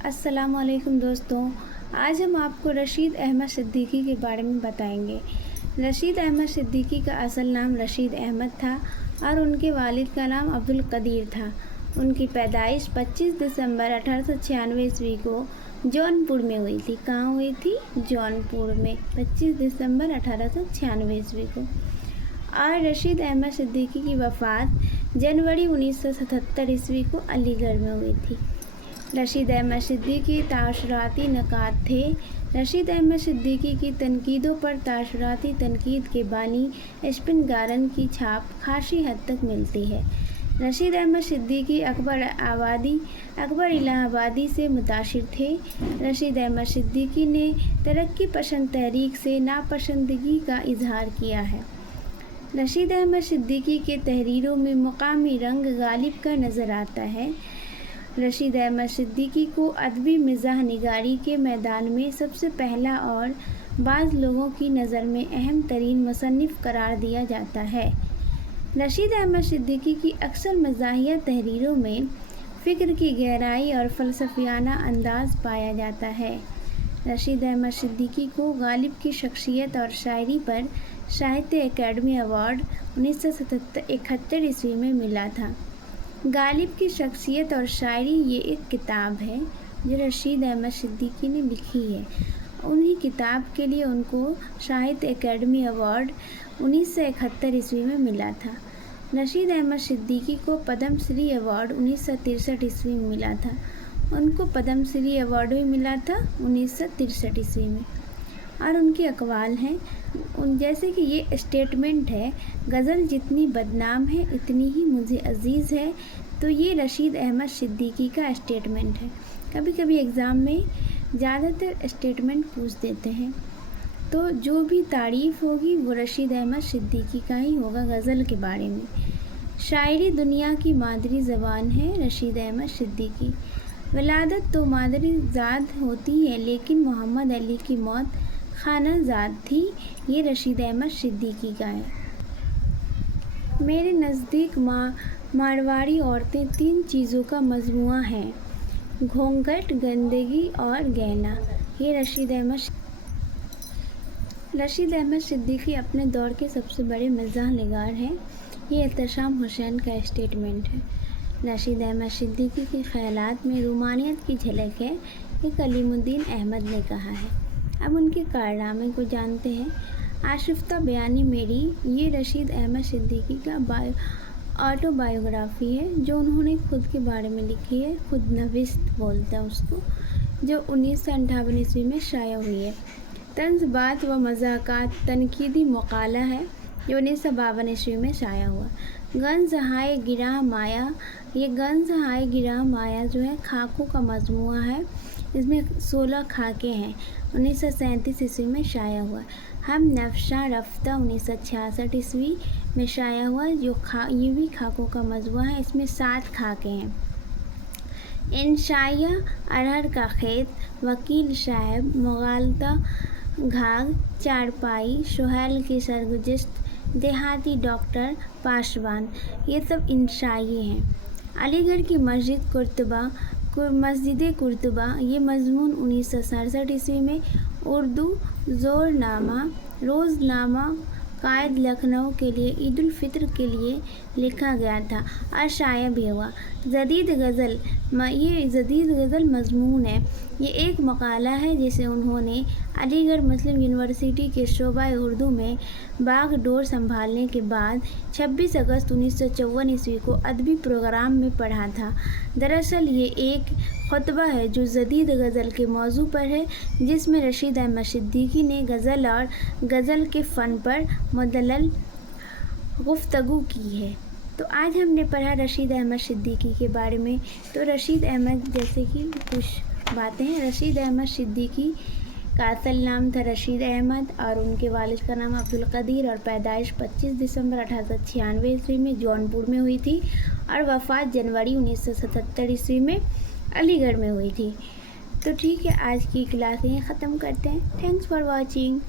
अस्सलाम वालेकुम दोस्तों। आज हम आपको रशीद अहमद सिद्दीकी के बारे में बताएंगे। रशीद अहमद सिद्दीकी का असल नाम रशीद अहमद था और उनके वालिद का नाम अब्दुल कदीर था। उनकी पैदाइश 25 दिसंबर 1896 ईस्वी को जौनपुर में हुई थी। कहाँ हुई थी? जौनपुर में 25 दिसंबर 1896 ईस्वी को। और रशीद अहमद सिद्दीकी की वफ़ात जनवरी 1977 ईस्वी को अलीगढ़ में हुई थी। रशीद अहमद सिद्दीकी ताशुराती नक़ाद थे। रशीद अहमद सिद्दीकी की तनकीदों पर ताशुराती तनकीद के बानी इब्न गारन की छाप खासी हद तक मिलती है। रशीद अहमद सिद्दीकी अकबर इलाहाबादी से मुतासिर थे। रशीद अहमद सिद्दीकी ने तरक्की पसंद तहरीक से नापसंदगी का इजहार किया है। रशीद अहमद सिद्दीकी के तहरीरों में मकामी रंग गालिब का नज़र आता है। रशीद अहमद सिद्दीकी को अदबी मिज़ाह निगारी के मैदान में सबसे पहला और बाज़ लोगों की नज़र में अहम तरीन मुसन्निफ़ करार दिया जाता है। रशीद अहमद सिद्दीकी की अक्सर मज़ाहिया तहरीरों में फ़िक्र की गहराई और फ़लसफ़ियाना अंदाज़ पाया जाता है। रशीद अहमद सिद्दीकी को गालिब की शख्सियत और शायरी पर साहित्य अकादमी अवार्ड 1971 ईस्वी में मिला था। गालिब की शख्सियत और शायरी ये एक किताब है जो रशीद अहमद सिद्दीकी ने लिखी है। उन्हीं किताब के लिए उनको साहित्य अकादमी अवार्ड 1971 ईस्वी में मिला था। रशीद अहमद सिद्दीकी को पद्म श्री अवार्ड 1963 ईस्वी में मिला था। उनको पद्म श्री अवार्ड भी मिला था 1963 ईस्वी में। और उनके अक़वाल हैं जैसे कि ये स्टेटमेंट है, गज़ल जितनी बदनाम है इतनी ही मुझे अज़ीज़ है। तो ये रशीद अहमद सिद्दीकी का स्टेटमेंट है। कभी कभी एग्ज़ाम में ज़्यादातर स्टेटमेंट पूछ देते हैं, तो जो भी तारीफ़ होगी वो रशीद अहमद सिद्दीकी का ही होगा गज़ल के बारे में। शायरी दुनिया की मादरी ज़बान है रशीद अहमद सिद्दीकी। विलादत तो मादरी ज़ाद होती है लेकिन मोहम्मद अली की मौत खाना ज़ाद थी। ये रशीद अहमद सिद्दीकी का है। मेरे नज़दीक मारवाड़ी औरतें 3 चीज़ों का मजमुआ हैं, घूंघट, गंदगी और गहना। ये रशीद अहमद सिद्दीकी अपने दौर के सबसे बड़े मिज़ाह निगार हैं। ये एहतशाम हुसैन का स्टेटमेंट है। रशीद अहमद सिद्दीकी के ख़यालात में रूमानियत की झलक है, ये कलीमुद्दीन अहमद ने कहा है। अब उनके कारनामे को जानते हैं। आशिफ्ता बयानी मेरी, ये रशीद अहमद सिद्दीकी का ऑटोबायोग्राफ़ी है जो उन्होंने खुद के बारे में लिखी है। खुद नविस्त बोलते हैं उसको, जो 1958 ईस्वी में शाया हुई है। तंज़ बात व मज़ाक़ात तनकीदी मक़ाला है जो 1952 ईस्वी में शाया हुआ। गंज हाय गिरां माया, ये गंज हाय गिरां माया जो है खाकों का मजमुआ है। इसमें 16 खाके हैं। 1937 ईस्वी में शाया हुआ। हम नफ्शा रफ्ता 1966 ईस्वी में शाया हुआ ये भी खाकों का मजमुआ है। इसमें 7 खाके हैं। इंशाइया अरहर का खेत, वकील साहब, मुगालता घाघ, चारपाई, सुहैल की सरगुज़श्त, देहाती डॉक्टर, पासवान, ये सब इंशाइये हैं। अलीगढ़ की मस्जिद कुर्तुबा, ये मज़मून 1967 ईस्वी में उर्दू ज़ोरनामा, रोज़नामा कायद लखनऊ के लिए ईद उल फित्र के लिए लिखा गया था और शाया भी हुआ। जदीद गज़ल मज़मून है। ये एक मक़ाला है जिसे उन्होंने अलीगढ़ मुस्लिम यूनिवर्सिटी के शोबा उर्दू में बागडोर संभालने के बाद 26 अगस्त 1954 ईस्वी को अदबी प्रोग्राम में पढ़ा था। दरअसल ये एक खुतबा है जो जदीद गज़ल के मौजू पर है, जिसमें रशीद अहमद सिद्दीकी ने गज़ल और गज़ल के फ़न पर मुदल्लल गुफ्तगू की है। तो आज हमने पढ़ा रशीद अहमद सिद्दीकी के बारे में। तो रशीद अहमद जैसे कि कुछ बातें हैं। रशीद अहमद सिद्दीकी का असल नाम था रशीद अहमद और उनके वालिद का नाम अब्दुल कदीर और पैदाइश 25 दिसंबर 1896 ईस्वी में जौनपुर में हुई थी और वफ़ात जनवरी 1977 ईस्वी में अलीगढ़ में हुई थी। तो ठीक है, आज की क्लास यहीं ख़त्म करते हैं। Thanks for watching.